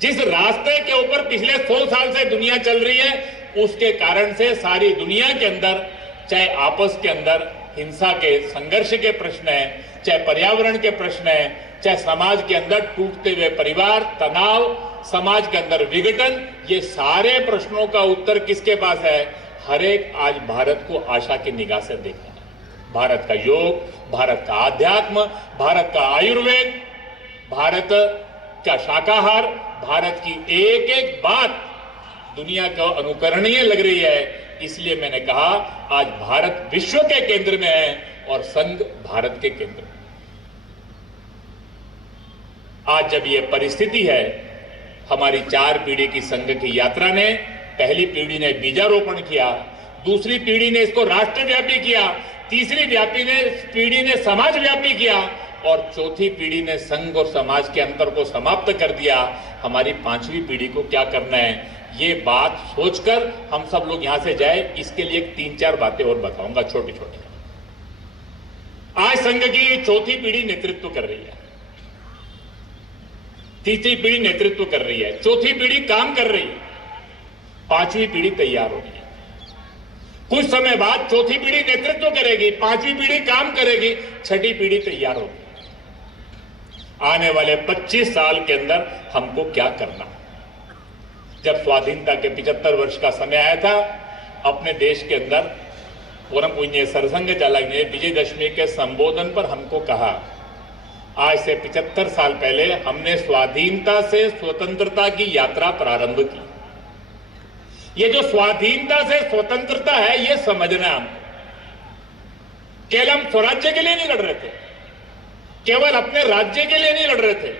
जिस रास्ते के ऊपर पिछले 100 साल से दुनिया चल रही है, उसके कारण से सारी दुनिया के अंदर, चाहे आपस के अंदर हिंसा के संघर्ष के प्रश्न है, चाहे पर्यावरण के प्रश्न है, चाहे समाज के अंदर टूटते हुए परिवार, तनाव, समाज के अंदर विघटन, ये सारे प्रश्नों का उत्तर किसके पास है? हर एक आज भारत को आशा की निगाह से देखा है। भारत का योग, भारत का आध्यात्म, भारत का आयुर्वेद, भारत क्या शाकाहार भारत की एक एक बात दुनिया को अनुकरणीय लग रही है। इसलिए मैंने कहा आज भारत विश्व के केंद्र में है और संघ भारत के केंद्र में। आज जब यह परिस्थिति है, हमारी 4 पीढ़ी की संघ की यात्रा ने, पहली पीढ़ी ने बीजारोपण किया, दूसरी पीढ़ी ने इसको राष्ट्रव्यापी किया, तीसरी पीढ़ी ने समाजव्यापी किया और चौथी पीढ़ी ने संघ और समाज के अंतर को समाप्त कर दिया। हमारी 5वीं पीढ़ी को क्या करना है, ये बात सोचकर हम सब लोग यहां से जाए, इसके लिए 3-4 बातें और बताऊंगा छोटी छोटी। आज संघ की चौथी पीढ़ी नेतृत्व कर रही है, तीसरी पीढ़ी नेतृत्व कर रही है, चौथी पीढ़ी काम कर रही है, 5वीं पीढ़ी तैयार हो रही है। कुछ समय बाद चौथी पीढ़ी नेतृत्व करेगी, 5वीं पीढ़ी काम करेगी, 6ठी पीढ़ी तैयार होगी। आने वाले 25 साल के अंदर हमको क्या करना। जब स्वाधीनता के 75 वर्ष का समय आया था, अपने देश के अंदर परम पूज्य सरसंघ चालक ने विजयदशमी के संबोधन पर हमको कहा, आज से 75 साल पहले हमने स्वाधीनता से स्वतंत्रता की यात्रा प्रारंभ की। ये जो स्वाधीनता से स्वतंत्रता है, ये समझना हम केवल हम स्वराज्य के लिए नहीं लड़ रहे थे, केवल अपने राज्य के लिए नहीं लड़ रहे थे।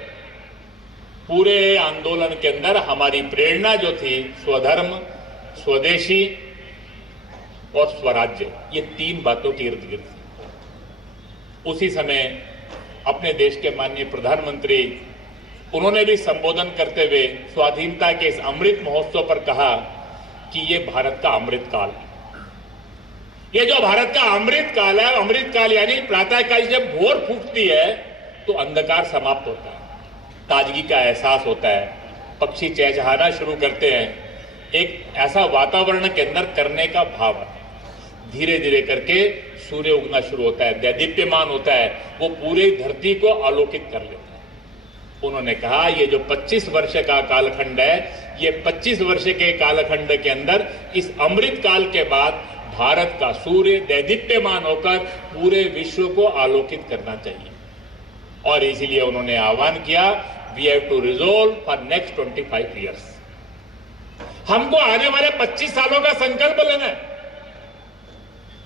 पूरे आंदोलन के अंदर हमारी प्रेरणा जो थी, स्वधर्म, स्वदेशी और स्वराज्य, ये 3 बातों के इर्द गिर्द थी। उसी समय अपने देश के माननीय प्रधानमंत्री, उन्होंने भी संबोधन करते हुए स्वाधीनता के इस अमृत महोत्सव पर कहा कि ये भारत का अमृत काल है। ये जो भारत का अमृत काल है, अमृत काल यानी प्रातःकाल जब भोर फूटती है तो अंधकार समाप्त होता है, ताजगी का एहसास होता है, पक्षी चहचहाना शुरू करते हैं, एक ऐसा वातावरण के अंदर करने का भाव है। धीरे धीरे करके सूर्य उगना शुरू होता है, दैदीप्यमान होता है, वो पूरी धरती को आलोकित कर लेता है। उन्होंने कहा ये जो 25 वर्ष का कालखंड है, ये 25 वर्ष के कालखंड के अंदर इस अमृत काल के बाद भारत का सूर्य दैदीप्यमान होकर पूरे विश्व को आलोकित करना चाहिए। और इसीलिए उन्होंने आह्वान किया, we have to resolve for next 25 years. हमको आने वाले 25 सालों का संकल्प लेना है।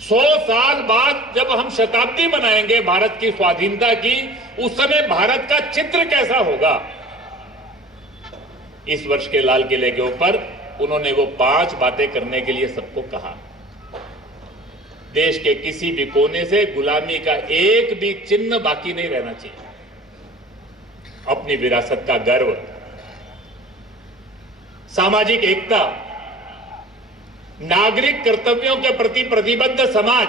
100 साल बाद जब हम शताब्दी मनाएंगे भारत की स्वाधीनता की, उस समय भारत का चित्र कैसा होगा। इस वर्ष के लाल किले के ऊपर उन्होंने वो 5 बातें करने के लिए सबको कहा। देश के किसी भी कोने से गुलामी का एक भी चिन्ह बाकी नहीं रहना चाहिए। अपनी विरासत का गर्व, सामाजिक एकता, नागरिक कर्तव्यों के प्रति प्रतिबद्ध समाज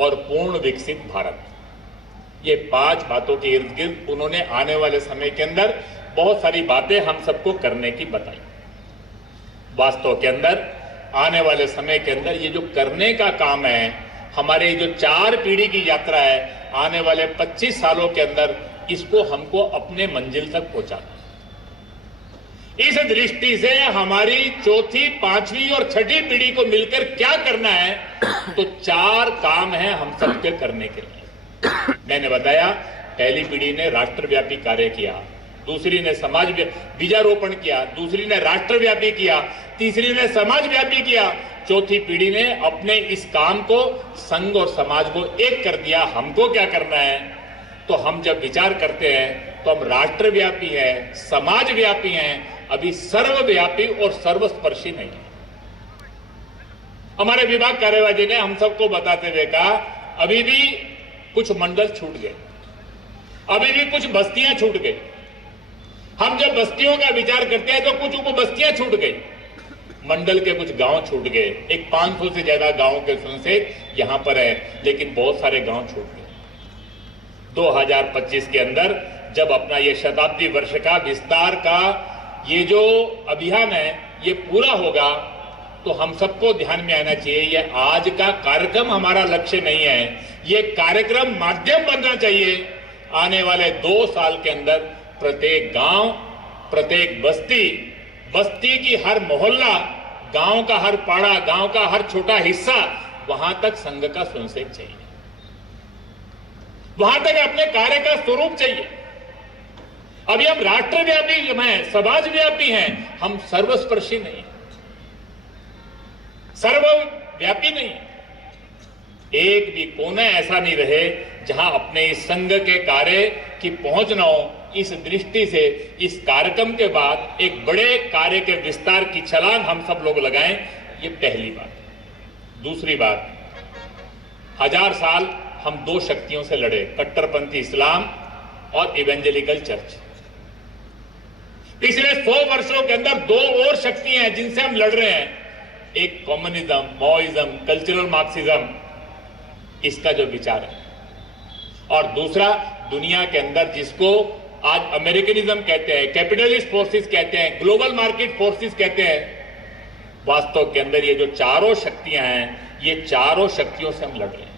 और पूर्ण विकसित भारत, ये 5 बातों के इर्द गिर्द उन्होंने आने वाले समय के अंदर बहुत सारी बातें हम सबको करने की बताई। वास्तव के अंदर आने वाले समय के अंदर ये जो करने का काम है, हमारे जो 4 पीढ़ी की यात्रा है, आने वाले 25 सालों के अंदर इसको हमको अपने मंजिल तक पहुंचाना। इस दृष्टि से हमारी चौथी, 5वीं और 6ठी पीढ़ी को मिलकर क्या करना है, तो 4 काम है हम सबके करने के लिए। मैंने बताया, पहली पीढ़ी ने राष्ट्रव्यापी कार्य किया, दूसरी ने समाज बीजारोपण किया, दूसरी ने राष्ट्रव्यापी किया, तीसरी ने समाजव्यापी किया, चौथी पीढ़ी ने अपने इस काम को संघ और समाज को एक कर दिया। हमको क्या करना है, तो हम जब विचार करते हैं तो हम राष्ट्रव्यापी हैं, समाजव्यापी हैं, अभी सर्वव्यापी और सर्वस्पर्शी नहीं है। हमारे विभाग कार्यवाही ने हम सबको बताते हुए कहा, अभी भी कुछ मंडल छूट गए, अभी भी कुछ बस्तियां छूट गई। हम जब बस्तियों का विचार करते हैं तो कुछ बस्तियां छूट गई, मंडल के कुछ गांव छूट गए। एक 500 से ज्यादा गांवों के संसेद यहां पर है, लेकिन बहुत सारे गांव छूट गए। 2025 के अंदर जब अपना ये शताब्दी वर्ष का विस्तार का ये जो अभियान है ये पूरा होगा, तो हम सबको ध्यान में आना चाहिए, ये आज का कार्यक्रम हमारा लक्ष्य नहीं है, ये कार्यक्रम माध्यम बनना चाहिए। आने वाले 2 साल के अंदर प्रत्येक गांव, प्रत्येक बस्ती, बस्ती की हर मोहल्ला, गांव का हर पाड़ा, गांव का हर छोटा हिस्सा, वहां तक संघ का स्वयंसेवक चाहिए, वहां तक अपने कार्य का स्वरूप चाहिए। अभी हम राष्ट्रव्यापी हैं, समाजव्यापी हैं, हम सर्वस्पर्शी नहीं, सर्वव्यापी नहीं। एक भी कोना ऐसा नहीं रहे जहां अपने इस संघ के कार्य की पहुंच न हो। इस दृष्टि से इस कार्यक्रम के बाद एक बड़े कार्य के विस्तार की छलांग हम सब लोग लगाएं, ये पहली बात। दूसरी बात, 1000 साल हम दो शक्तियों से लड़े, कट्टरपंथी इस्लाम और इवेंजेलिकल चर्च। पिछले 100 वर्षों के अंदर दो और शक्तियां हैं जिनसे हम लड़ रहे हैं, एक कम्युनिज्म, माओइज्म, कल्चरल मार्क्सिज्म, इसका जो विचार है, और दूसरा दुनिया के अंदर जिसको आज अमेरिकनिज्म कहते हैं, कैपिटलिस्ट फोर्सेस कहते हैं, ग्लोबल मार्केट फोर्सेस कहते हैं। वास्तव के अंदर ये जो चारों शक्तियां हैं, ये चारों शक्तियों से हम लड़ रहे हैं।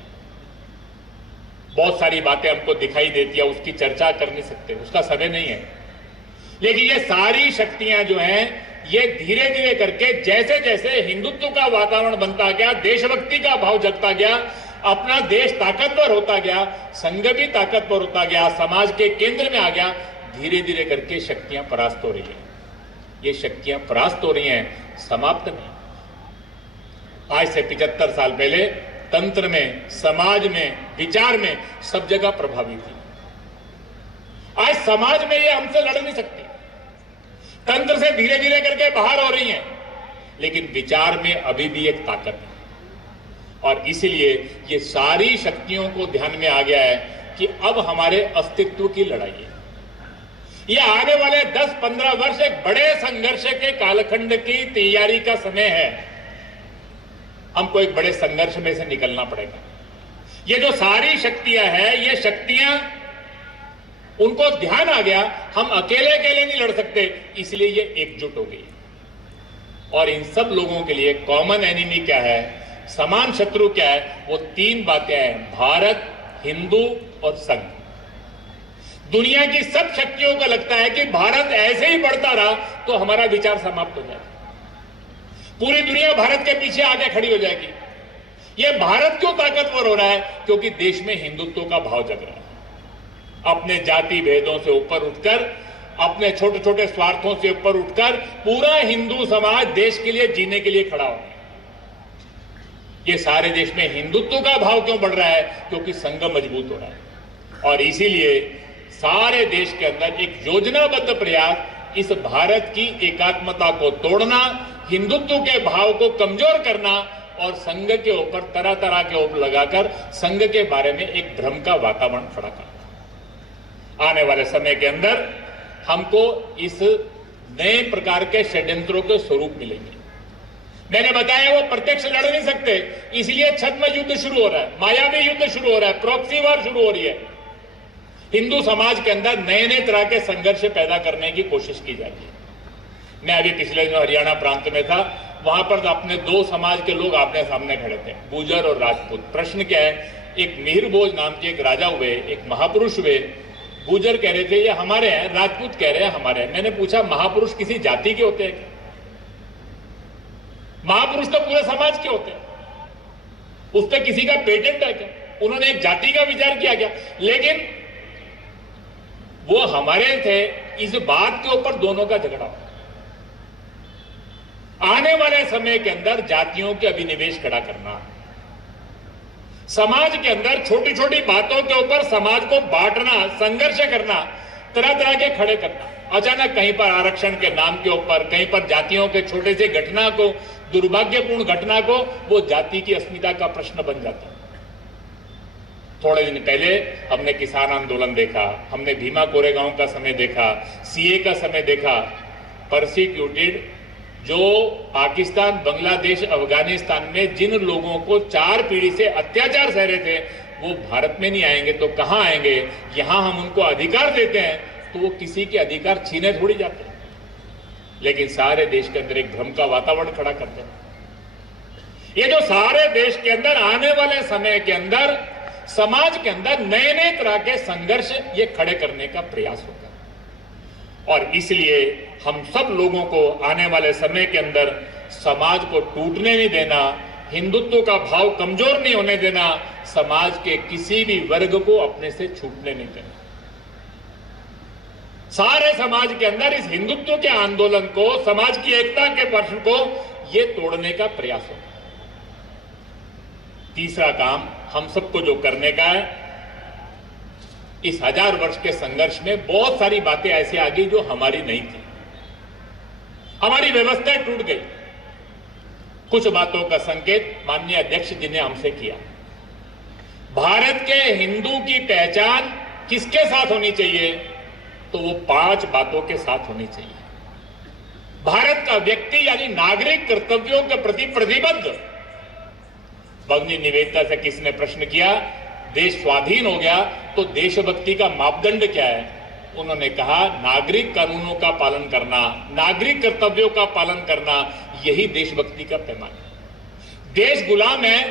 बहुत सारी बातें हमको दिखाई देती है, उसकी चर्चा कर नहीं सकते, उसका समय नहीं है। लेकिन ये सारी शक्तियां जो हैं, ये धीरे धीरे करके जैसे जैसे हिंदुत्व का वातावरण बनता गया, देशभक्ति का भाव जगता गया, अपना देश ताकतवर होता गया, संघ भी ताकतवर होता गया, समाज के केंद्र में आ गया, धीरे धीरे करके शक्तियां परास्त हो रही है। ये शक्तियां परास्त हो रही हैं, समाप्त नहीं। आज से 75 साल पहले तंत्र में, समाज में, विचार में सब जगह प्रभावी थी। आज समाज में ये हमसे लड़ नहीं सकती, तंत्र से धीरे धीरे करके बाहर हो रही हैं, लेकिन विचार में अभी भी एक ताकत है। और इसलिए ये सारी शक्तियों को ध्यान में आ गया है कि अब हमारे अस्तित्व की लड़ाई है। ये आने वाले 10-15 वर्ष एक बड़े संघर्ष के कालखंड की तैयारी का समय है। हमको एक बड़े संघर्ष में से निकलना पड़ेगा। ये जो सारी शक्तियां हैं, ये शक्तियां, उनको ध्यान आ गया हम अकेले अकेले नहीं लड़ सकते, इसलिए ये एकजुट हो गई। और इन सब लोगों के लिए कॉमन एनिमी क्या है, समान शत्रु क्या है, वो 3 बातें हैं, भारत, हिंदू और संघ। दुनिया की सब शक्तियों को लगता है कि भारत ऐसे ही बढ़ता रहा तो हमारा विचार समाप्त हो जाएगा, पूरी दुनिया भारत के पीछे आके खड़ी हो जाएगी। यह भारत क्यों ताकतवर हो रहा है? क्योंकि देश में हिंदुत्व का भाव जग रहा है। अपने जाति भेदों से ऊपर उठकर, अपने छोटे छोटे स्वार्थों से ऊपर उठकर पूरा हिंदू समाज देश के लिए, जीने के लिए खड़ा हो गया। ये सारे देश में हिंदुत्व का भाव क्यों बढ़ रहा है? क्योंकि संघ मजबूत हो रहा है। और इसीलिए सारे देश के अंदर एक योजनाबद्ध प्रयास इस भारत की एकात्मता को तोड़ना, हिंदुत्व के भाव को कमजोर करना और संघ के ऊपर तरह तरह के ओप लगाकर संघ के बारे में एक भ्रम का वातावरण खड़ा करना। आने वाले समय के अंदर हमको इस नए प्रकार के षड्यंत्रों के स्वरूप मिलेंगे। मैंने बताया वो प्रत्यक्ष लड़ नहीं सकते, इसलिए छद्म युद्ध शुरू हो रहा है, मायावी युद्ध शुरू हो रहा है, प्रॉक्सी वॉर शुरू हो रही है। हिंदू समाज के अंदर नए नए तरह के संघर्ष पैदा करने की कोशिश की जाती है। मैं अभी पिछले दिनों हरियाणा प्रांत में था, वहां पर अपने 2 समाज के लोग आमने सामने खड़े थे, गुर्जर और राजपूत। प्रश्न क्या है, एक मिहिर भोज नाम के एक राजा हुए, एक महापुरुष हुए। गुर्जर कह रहे थे ये हमारे हैं, राजपूत कह रहे हैं हमारे हैं। मैंने पूछा महापुरुष किसी जाति के होते हैं? महापुरुष तो पूरे समाज के होते हैं, उस पर किसी का पेटेंट है क्या? उन्होंने एक जाति का विचार किया क्या? लेकिन वो हमारे थे, इस बात के ऊपर दोनों का झगड़ा हो। आने वाले समय के अंदर जातियों के अभिनिवेश खड़ा करना, समाज के अंदर छोटी छोटी बातों के ऊपर समाज को बांटना, संघर्ष करना, तरह तरह के खड़े करना, अचानक कहीं पर आरक्षण के नाम के ऊपर, कहीं पर जातियों के छोटे से घटना को, दुर्भाग्यपूर्ण घटना को, वो जाति की अस्मिता का प्रश्न बन जाता है। थोड़े दिन पहले हमने किसान आंदोलन देखा, हमने भीमा कोरेगांव का समय देखा, सीए का समय देखा। परसिक्यूटेड जो पाकिस्तान, बांग्लादेश, अफगानिस्तान में जिन लोगों को 4 पीढ़ी से अत्याचार सह रहे थे, वो भारत में नहीं आएंगे तो कहां आएंगे? यहां हम उनको अधिकार देते हैं तो वो किसी के अधिकार छीने थोड़ी जाते हैं, लेकिन सारे देश के अंदर एक भ्रम का वातावरण खड़ा करते हैं। ये जो सारे देश के अंदर आने वाले समय के अंदर समाज के अंदर नए नए तरह के संघर्ष ये खड़े करने का प्रयास होगा। और इसलिए हम सब लोगों को आने वाले समय के अंदर समाज को टूटने नहीं देना, हिंदुत्व का भाव कमजोर नहीं होने देना, समाज के किसी भी वर्ग को अपने से छूटने नहीं देना। सारे समाज के अंदर इस हिंदुत्व के आंदोलन को, समाज की एकता के प्रश्न को ये तोड़ने का प्रयास होगा। तीसरा काम हम सबको जो करने का है, इस 1000 वर्ष के संघर्ष में बहुत सारी बातें ऐसी आ गई जो हमारी नहीं थी। हमारी व्यवस्थाएं टूट गई। कुछ बातों का संकेत माननीय अध्यक्ष जी ने हमसे किया। भारत के हिंदू की पहचान किसके साथ होनी चाहिए? तो वो 5 बातों के साथ होनी चाहिए। भारत का व्यक्ति यानी नागरिक कर्तव्यों के प्रति प्रतिबद्ध। भगिनी निवेदिता से किसने प्रश्न किया, देश स्वाधीन हो गया तो देशभक्ति का मापदंड क्या है? उन्होंने कहा, नागरिक कानूनों का पालन करना, नागरिक कर्तव्यों का पालन करना, यही देशभक्ति का पैमाना है। देश गुलाम है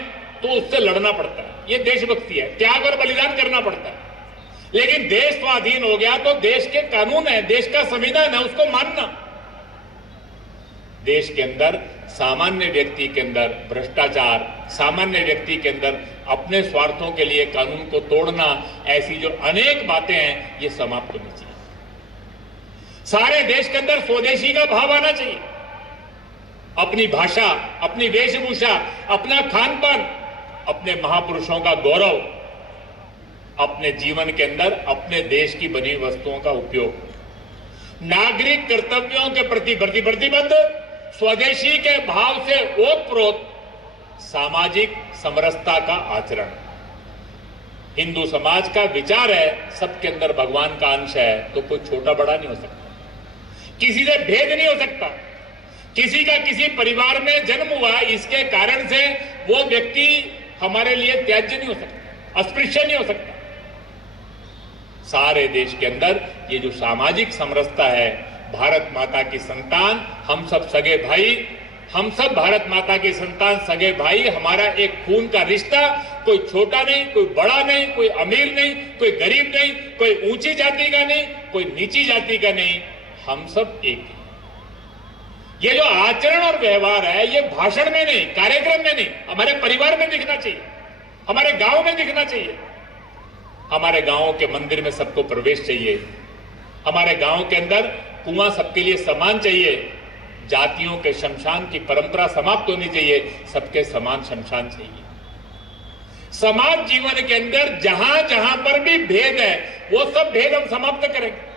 तो उससे लड़ना पड़ता है, यह देशभक्ति है। त्याग और बलिदान करना पड़ता है। लेकिन देश स्वाधीन हो गया तो देश के कानून है, देश का संविधान है, उसको मानना। देश के अंदर सामान्य व्यक्ति के अंदर भ्रष्टाचार, सामान्य व्यक्ति के अंदर अपने स्वार्थों के लिए कानून को तोड़ना, ऐसी जो अनेक बातें हैं, ये समाप्त होनी चाहिए। सारे देश के अंदर स्वदेशी का भाव आना चाहिए। अपनी भाषा, अपनी वेशभूषा, अपना खान पान, अपने महापुरुषों का गौरव, अपने जीवन के अंदर अपने देश की बनी वस्तुओं का उपयोग, नागरिक कर्तव्यों के प्रति प्रतिबद्ध, स्वदेशी के भाव से ओतप्रोत सामाजिक समरसता का आचरण। हिंदू समाज का विचार है सबके अंदर भगवान का अंश है, तो कोई छोटा बड़ा नहीं हो सकता, किसी से भेद नहीं हो सकता। किसी का किसी परिवार में जन्म हुआ, इसके कारण से वो व्यक्ति हमारे लिए त्याज्य नहीं हो सकता, अस्पृश्य नहीं हो सकता। सारे देश के अंदर ये जो सामाजिक समरसता है, भारत माता की संतान, हम सब सगे भाई, हम सब भारत माता की संतान सगे भाई, हमारा एक खून का रिश्ता, कोई छोटा नहीं, कोई बड़ा नहीं, कोई अमीर नहीं, कोई गरीब नहीं, कोई ऊंची जाति का नहीं, कोई नीची जाति का नहीं, हम सब एक हैं। ये जो आचरण और व्यवहार है, ये भाषण में नहीं, कार्यक्रम में नहीं, हमारे परिवार में दिखना चाहिए, हमारे गांव में दिखना चाहिए। हमारे गांवों के मंदिर में सबको प्रवेश चाहिए, हमारे गांव के अंदर कुआं सबके लिए समान चाहिए, जातियों के शमशान की परंपरा समाप्त होनी चाहिए, सबके समान शमशान चाहिए। समाज जीवन के अंदर जहां जहां पर भी भेद है, वो सब भेद हम समाप्त करेंगे।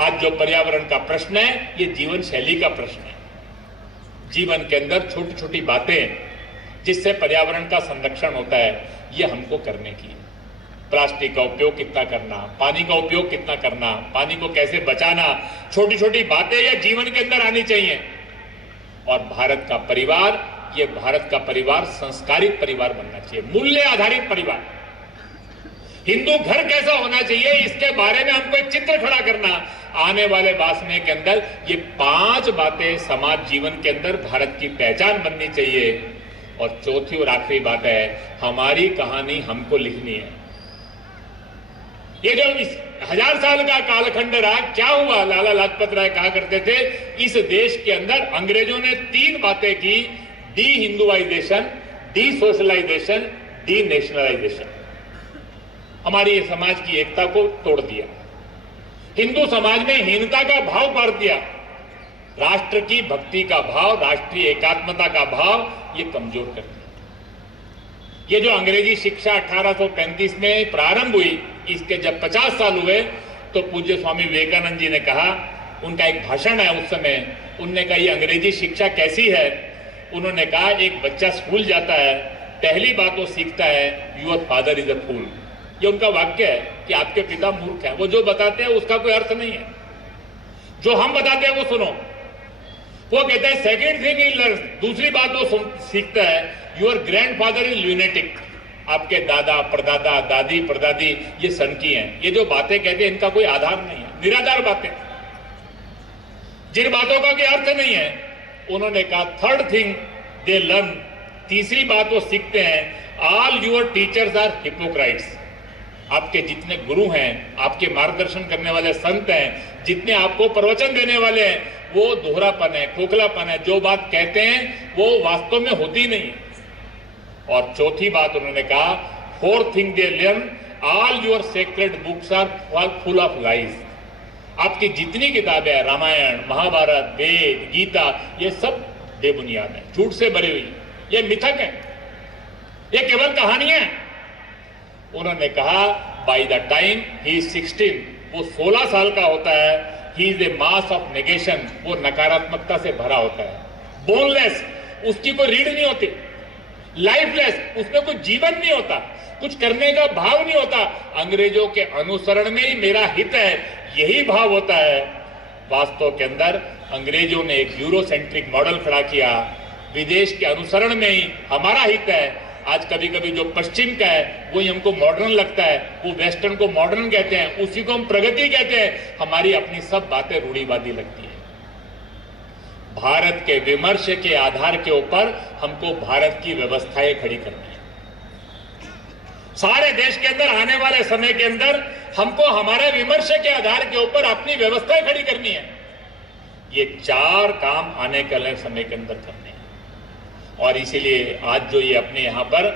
आज जो पर्यावरण का प्रश्न है, ये जीवन शैली का प्रश्न है। जीवन के अंदर छोटी छोटी बातें जिससे पर्यावरण का संरक्षण होता है, ये हमको करने की है। प्लास्टिक का उपयोग कितना करना, पानी का उपयोग कितना करना, पानी को कैसे बचाना, छोटी छोटी बातें ये जीवन के अंदर आनी चाहिए। और भारत का परिवार, ये भारत का परिवार संस्कारित परिवार बनना चाहिए, मूल्य आधारित परिवार। हिंदू घर कैसा होना चाहिए, इसके बारे में हमको एक चित्र खड़ा करना। आने वाले वासने के अंदर ये 5 बातें समाज जीवन के अंदर भारत की पहचान बननी चाहिए। और चौथी और आखिरी बात है, हमारी कहानी हमको लिखनी है। ये जो इस 1000 साल का कालखंड रहा, क्या हुआ? लाला लाजपत राय कहा करते थे, इस देश के अंदर अंग्रेजों ने 3 बातें की, de Hinduisation, de socialisation, de nationalisation. हमारी समाज की एकता को तोड़ दिया, हिंदू समाज में हीनता का भाव पार दिया, राष्ट्र की भक्ति का भाव, राष्ट्रीय एकात्मता का भाव ये कमजोर कर दिया। ये जो अंग्रेजी शिक्षा 1835 में प्रारंभ हुई, इसके जब 50 साल हुए तो पूज्य स्वामी विवेकानंद जी ने कहा, उनका एक भाषण है उस समय, उनने कहा ये अंग्रेजी शिक्षा कैसी है? उन्होंने कहा, एक बच्चा स्कूल जाता है, पहली बात वो सीखता है, योर फादर इज अ फूल। ये उनका वाक्य है कि आपके पिता मूर्ख हैं, वो जो बताते हैं उसका कोई अर्थ नहीं है, जो हम बताते हैं वो सुनो। वो कहते हैं सेकेंड थिंग इज लर्न, दूसरी बात वो सीखता है, योर ग्रैंडफादर इज ल्यूनेटिक। आपके दादा परदादा दादी परदादी ये सनकी हैं, ये जो बातें कहते हैं इनका कोई आधार नहीं है, निराधार बातें, जिन बातों का कोई अर्थ नहीं है। उन्होंने कहा थर्ड थिंग दे लर्न, तीसरी बात वो सीखते हैं, ऑल योर टीचर्स आर हिपोक्राइट्स। आपके जितने गुरु हैं, आपके मार्गदर्शन करने वाले संत हैं, जितने आपको प्रवचन देने वाले हैं, वो दोहरापन है, खोखलापन है, जो बात कहते हैं वो वास्तव में होती नहीं है। और चौथी बात उन्होंने कहा, fourth thing they learn, all your sacred books are full of lies. आपकी जितनी किताबें हैं, रामायण, महाभारत, वेद, गीता, ये सब बेबुनियाद है, झूठ से भरी हुई, ये मिथक है, ये केवल कहानियां हैं। उन्होंने कहा by the time he is 16, वो 16 साल का होता है, he is a mass of negation, वो नकारात्मकता से भरा होता है, बोनलेस, उसकी कोई रीढ़ नहीं होती, लाइफलेस, उसमें कोई जीवन नहीं होता, कुछ करने का भाव नहीं होता। अंग्रेजों के अनुसरण में ही मेरा हित है, यही भाव होता है। वास्तव के अंदर अंग्रेजों ने एक यूरोसेंट्रिक मॉडल खड़ा किया, विदेश के अनुसरण में ही हमारा हित है। आज कभी कभी जो पश्चिम का है वही हमको मॉडर्न लगता है, वो वेस्टर्न को मॉडर्न कहते हैं, उसी को हम प्रगति कहते हैं, हमारी अपनी सब बातें रूढ़िवादी लगती है। भारत के विमर्श के आधार के ऊपर हमको भारत की व्यवस्थाएं खड़ी करनी है। सारे देश के अंदर आने वाले समय के अंदर हमको हमारे विमर्श के आधार के ऊपर अपनी व्यवस्थाएं खड़ी करनी है। ये 4 काम आने वाले समय के अंदर करने हैं। और इसीलिए आज जो ये अपने यहां पर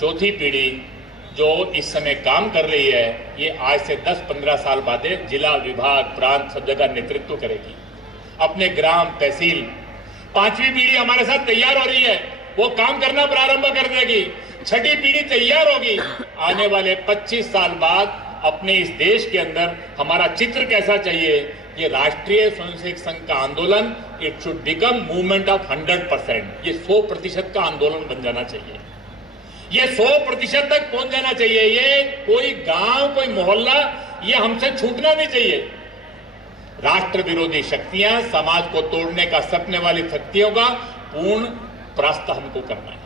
चौथी पीढ़ी जो इस समय काम कर रही है, ये आज से 10-15 साल बाद जिला, विभाग, प्रांत सब जगह नेतृत्व करेगी। अपने ग्राम, तहसील, 5वीं पीढ़ी हमारे साथ तैयार हो रही है, वो काम करना प्रारंभ कर देगी। 6ठी पीढ़ी तैयार होगी। आने वाले 25 साल बाद अपने इस देश के अंदर हमारा चित्र कैसा चाहिए? ये राष्ट्रीय स्वयंसेवक संघ का आंदोलन, it should become movement of 100%। ये 100% का आंदोलन बन जाना चाहिए, ये 100% तक पहुंच जाना चाहिए। ये कोई गांव, कोई मोहल्ला, ये हमसे छूटना नहीं चाहिए। राष्ट्र विरोधी शक्तियां, समाज को तोड़ने का सपने वाली शक्तियों का पूर्ण परास्त हमको करना है,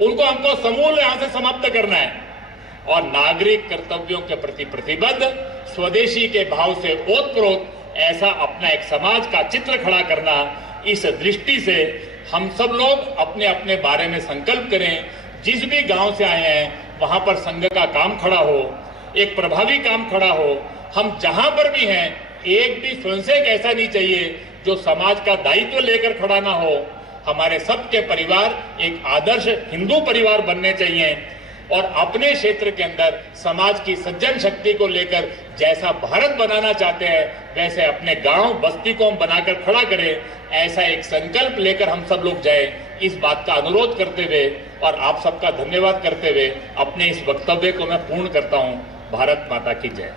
उनको हमको समूल यहां से समाप्त करना है। और नागरिक कर्तव्यों के प्रति प्रतिबद्ध, स्वदेशी के भाव से ओतप्रोत ऐसा अपना एक समाज का चित्र खड़ा करना, इस दृष्टि से हम सब लोग अपने अपने बारे में संकल्प करें। जिस भी गांव से आए हैं वहां पर संघ का काम खड़ा हो, एक प्रभावी काम खड़ा हो। हम जहां पर भी हैं, एक भी स्वयंसेवक ऐसा नहीं चाहिए जो समाज का दायित्व लेकर खड़ा ना हो। हमारे सबके परिवार एक आदर्श हिंदू परिवार बनने चाहिए और अपने क्षेत्र के अंदर समाज की सज्जन शक्ति को लेकर जैसा भारत बनाना चाहते हैं वैसे अपने गांव, बस्ती को हम बनाकर खड़ा करें। ऐसा एक संकल्प लेकर हम सब लोग जाए, इस बात का अनुरोध करते हुए और आप सबका धन्यवाद करते हुए अपने इस वक्तव्य को मैं पूर्ण करता हूं। भारत माता की जय।